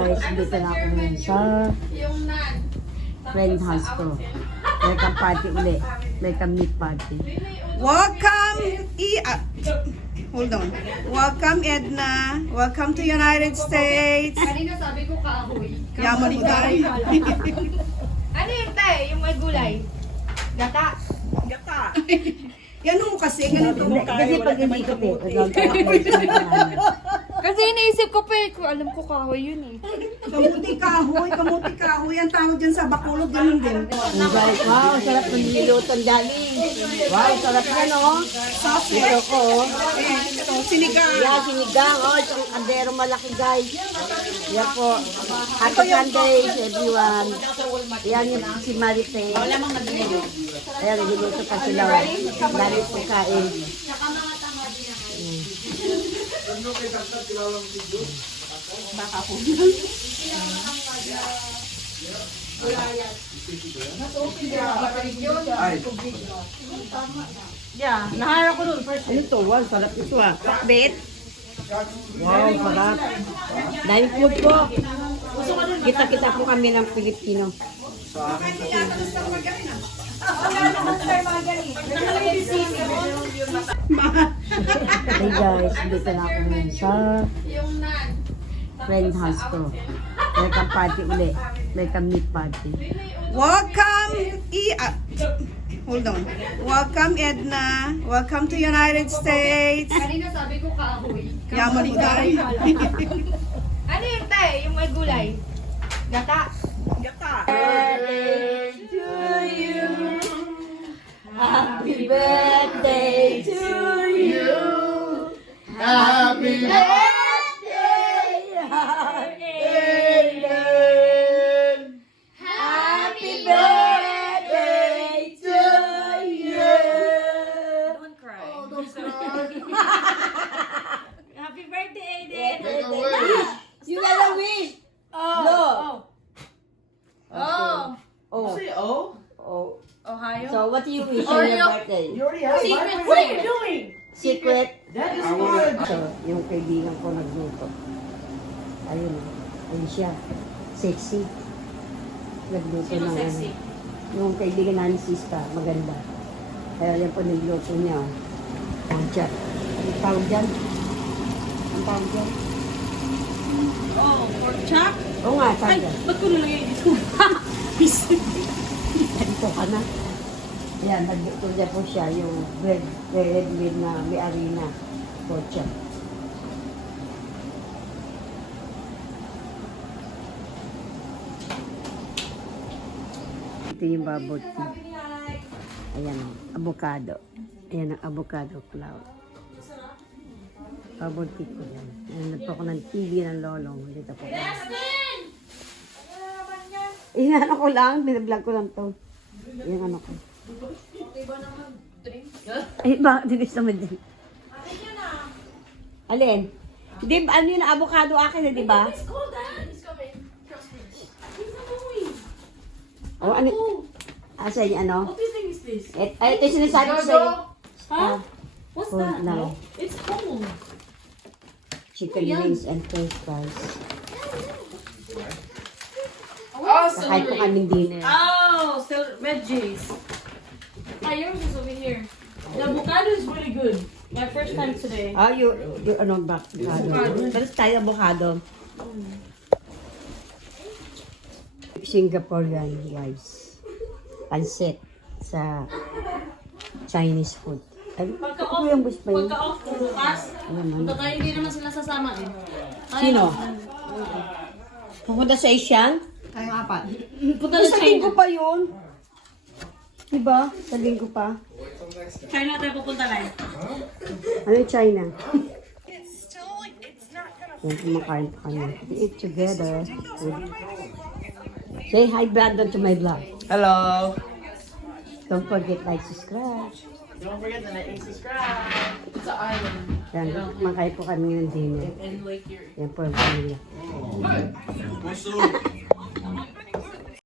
guys, dito na ako ngayon sa friend house ko. Welcome party uli. Welcome meet party. Hold on. Welcome, Edna. Welcome to United States. Kanina sabi ko kahoy. Yaman mo tayo. Ano yung tay? Yung may gulay? Gata. Gata. Yan mo kasi, ganito mo Kasi pag hindi ko Kasi iniisip ko pa eh, alam ko kahoy yun eh. Kamuti kahoy. Ang tawag dyan sa Bacolod, ganun din. Guys, wow, sarap ng nilutong dali. Wow, sarap yan, oh. Ito ko, oh. Ito, sinigang. Yan, sinigang. Oh, itong kandero malaki, guys. Yan po. Happy Sundays, everyone. Yan yung si Marite. Ayan, niluto pa sila. Dali po kain. Baka po. Yeah, nahara ko dun first. Ano to? Wow, sarap ito ah. Pakbet. Wow, sarap. Dahil food po. Kita-kita po kami ng Pilipino. Hey guys, dito na ako ngayon sa friend house ko. Welcome party uli. Welcome meet party. Hold on. Welcome, Edna. Welcome to United States. Kanina sabi ko kahoy. Yaman mo tayo. Ano yung tay? Yung may gulay? Gata. Gata. Happy birthday to you. Happy birthday. Happy birthday to you. Don't cry. Oh, don't cry. Happy birthday, Aiden. You gotta wish. Oh. Oh. Oh. Say oh? Oh. Ohio. So what do you wish on your birthday? You already have Secret. my What are you doing? Secret. That is good. So, yung kaibigan ko nagluto. Ayun. Ayun siya. Sexy. Nagluto Sino ng sexy? Yung kaibigan namin sista. Maganda. Kaya yan po nagluto niya. Ang chat. Ang tawag dyan? Ang tawag dyan? Oh, pork chop? Oo nga, tawag dyan. Ba't ko nalagay dito? Dito ka na. Yan, nagluto niya po siya yung red meat na may harina. Pork chop. Ito yung bubble tea. Ayan o, avocado. Ayan ang avocado cloud. Bubble tea ko yan. Ayan po ako ng TV ng lolong. Dito po. Ayan ako lang, binablog ko lang to. Ayan ano ko. Ay, ba? Dinis naman din. Alin? Di ba, ano yun, avocado akin, di ba? Oh, ano? Asa yung ano? What do you think is this? Ito yung sinasabi ko sa'yo. Huh? What's Food that? now. It's cold. Chicken wings and french fries. Oh, Kahit po kaming dinner. Oh, still veggies. Ah, yours is over here. The avocado is really good. My first time today. Ah, you ano, avocado. Tapos tayo avocado. Singapore yan, guys. Pansit sa Chinese food. Ay, ako yung gusto pa yun. Pagka-off ko bukas, Ayan, ano. baka hindi naman sila sasama eh. Sino? Pupunta sa Asian? Tayong apat. Punta na Sa China. linggo pa yun. Diba? Sa linggo pa. China tayo pupunta na eh. Ano yung China? Yan, kumakain pa kami. We eat together. Say hi, Brandon, to my vlog. Hello. Don't forget, like, subscribe. Don't forget to like and subscribe. It's an island. Yan, kumakain po kami ng dinner. And like your Yan po ang pamilya. Bonjour.